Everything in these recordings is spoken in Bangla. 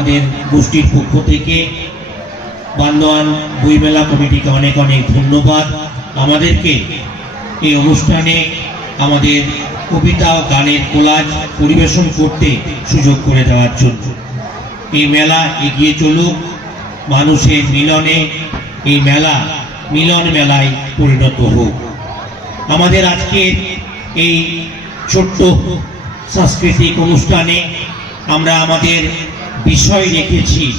আমাদের গোষ্ঠীর পক্ষ থেকে বান্দোয়ান বইমেলা কমিটিকে অনেক অনেক ধন্যবাদ। আমাদেরকে এই অনুষ্ঠানে আমাদের কবিতা ও গানের কোলাজ পরিবেশন করতে সুযোগ করে দেওয়ার জন্য। এই মেলা এগিয়ে চলুক, মানুষের মিলনে এই মেলা মিলন মেলায় পরিণত হোক। আমাদের আজকের এই ছোট্ট সাংস্কৃতিক অনুষ্ঠানে আমরা আমাদের বিষয় রেখেছি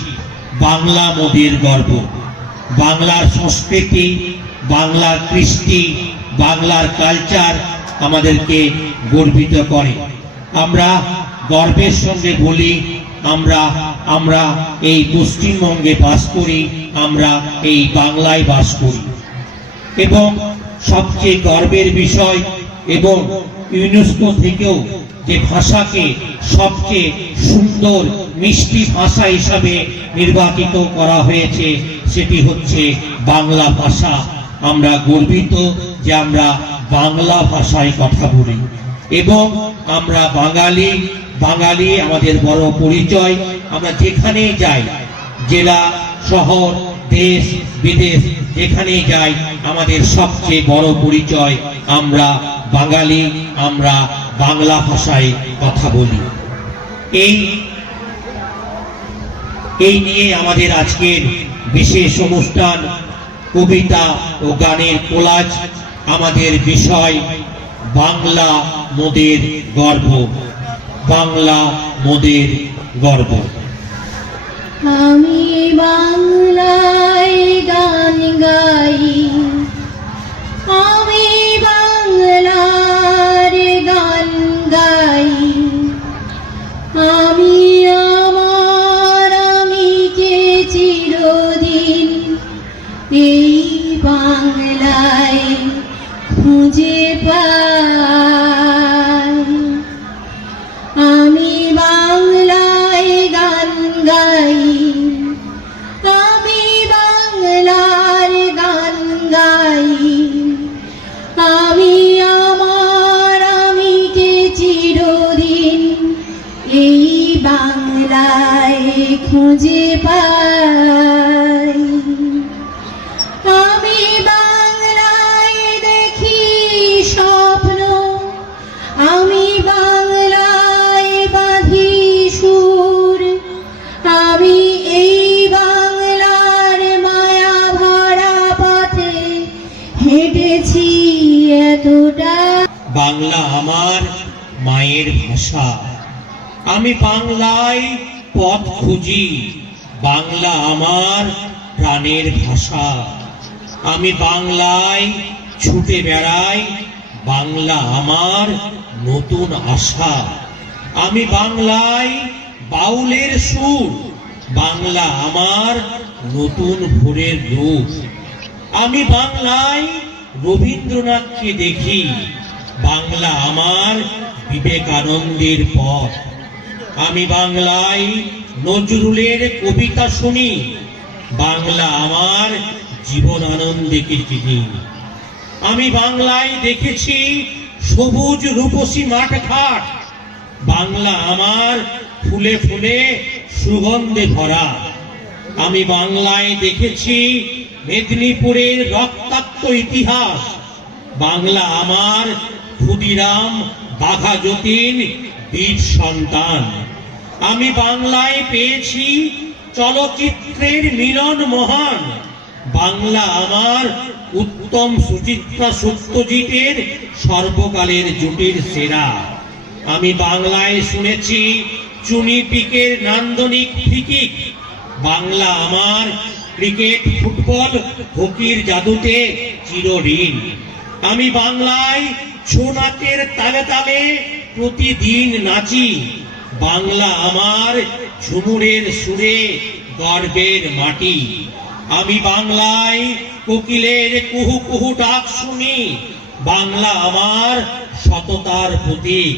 বাংলা মোদের গর্ব। বাংলার সংস্কৃতি, বাংলার কৃষ্টি, বাংলার কালচার আমাদেরকে গর্বিত করে। আমরা গর্বের সঙ্গে বলি, আমরা আমরা এই পশ্চিমবঙ্গে বাস করি, আমরা এই বাংলায় বাস করি। এবং সবচেয়ে গর্বের বিষয় এবং ইউনেস্কো থেকেও যে ভাষাকে সবচেয়ে সুন্দর, মিষ্টি ভাষা হিসাবে নির্বাচিত করা হয়েছে, সেটি হচ্ছে বাংলা ভাষা। আমরা গর্বিত যে আমরা বাংলা ভাষায় কথা বলি এবং আমরা বাঙালি বাঙালি আমাদের বড় পরিচয়। আমরা যেখানেই যাই, জেলা, শহর, দেশ, বিদেশ যেখানেই যাই, আমাদের সবচেয়ে বড় পরিচয় আমরা বাঙালি, আমরা বাংলা ভাষায় কথা বলি। এই এই নিয়ে আমাদের আজকের বিশেষ অনুষ্ঠান, কবিতা ও গানের কোলাজ, আমাদের বিষয় বাংলা মোদের গর্ব। বাংলা মোদের গর্ব। আমি বাংলায় গান গাই। খুঁজে পাই বাংলা আমার মায়ের ভাষা। আমি বাংলায় পথ খুঁজি, বাংলা আমার প্রাণের ভাষা। আমি বাংলায় ছুটে বেড়াই, বাংলা আমার নতুন আশা। আমি বাংলায় বাউলের সুর, বাংলা আমার নতুন ভোরের রূপ। আমি বাংলায় রবীন্দ্রনাথকে দেখি বাংলা আমার বিবেকানন্দের পথ। আমি বাংলায় নজরুলের কবিতা শুনি, বাংলা আমার জীবন আনন্দকে চিনি আমি বাংলায় দেখেছি সবুজ রূপসী মাঠ ঘাট বাংলা আমার ফুলে ফুলে সুগন্ধে ভরা। আমি বাংলায় দেখেছি মেদিনীপুরের রক্তাক্ত ইতিহাস, বাংলা আমার ক্ষুদিরাম বাঘা যতীন বীর সন্তান। আমি বাংলায় পেয়েছি চলচ্চিত্রের মিলন মহান। বাংলা আমার উত্তম সুচিত্রা সত্যজিতের সর্বকালের জুটির সেরা। আমি বাংলায় শুনেছি চুনি পিকের নান্দনিক ফিকিক বাংলা আমার ক্রিকেট, ফুটবল, হকির জাদুতে চিরঋণ। আমি বাংলায় ছৌ নাচের তালে তালে প্রতিদিন নাচি। বাংলা আমার ঝুমুরের সুরে গর্বের মাটি। আমি বাংলায় কোকিলের কুহু কুহু ডাক শুনি। বাংলা আমার সততার প্রতীক।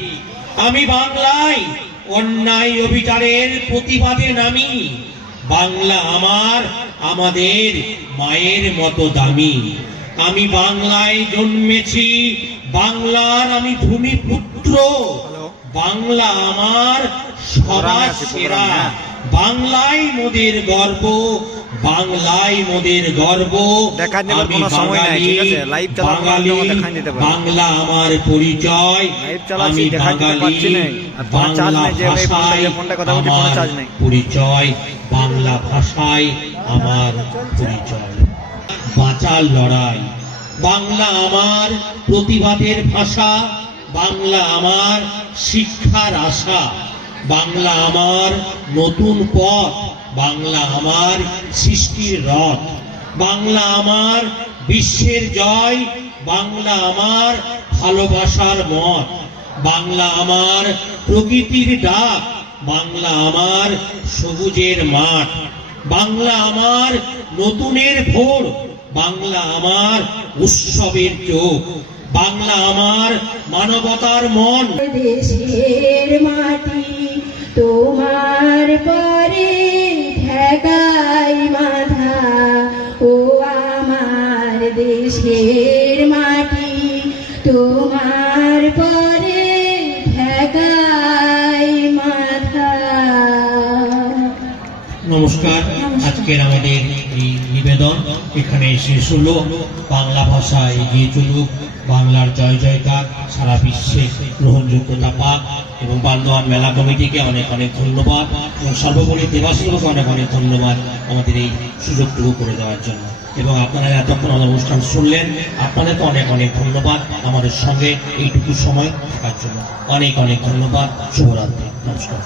আমি বাংলায় অন্যায় অবিচারের প্রতিবাদে নামি। বাংলা আমার আমাদের মায়ের মতো দামি। আমি বাংলায় জন্মেছি বাংলার আমি ভূমিপুত্র। বাংলা আমার সবার সেরা। বাংলাই মোদের গর্ব বাংলাই মোদের গর্ব। আমি বাঙালি, বাঙালি। বাংলা আমার পরিচয়। আমি বাঙালি বাংলা ভাষায় আমার পরিচয় বাংলা ভাষায় আমার পরিচয়। বাঁচার লড়াই। বাংলা আমার প্রতিবাদের ভাষা, বাংলা আমার শিক্ষার আশা, বাংলা আমার নতুন পথ, বাংলা আমার সৃষ্টির রথ, বাংলা আমার বিশ্বের জয়, বাংলা আমার ভালোবাসার মত, বাংলা আমার প্রকৃতির ডাক, বাংলা আমার সবুজের মাঠ, বাংলা আমার নতুনের ভোর বাংলা আমার উৎসবের চোখ বাংলা আমার মানবতার মন। দেশের মাটি তোমার পরে ঠেকাই মাথা ও আমার দেশের মাটি তোমার পরে ঠেকাই মাথা নমস্কার। আজকের আমাদের এই নিবেদন। এখানে শেষ হলো। বাংলা ভাষা এগিয়ে চলুক। বাংলার জয় জয়কার। সারা বিশ্বে গ্রহণযোগ্যতা পাক। এবং বান্দোয়ান মেলা কমিটিকে অনেক অনেক ধন্যবাদ। এবং সর্বোপরি দেবাশীকে অনেক অনেক ধন্যবাদ আমাদের এই সুযোগটুকু করে দেওয়ার জন্য। এবং আপনারা এতক্ষণ আমাদের অনুষ্ঠান শুনলেন। আপনাদেরকে অনেক অনেক ধন্যবাদ আমাদের সঙ্গে। এইটুকু সময় থাকার জন্য। অনেক অনেক ধন্যবাদ। শুভরাত্রি। নমস্কার।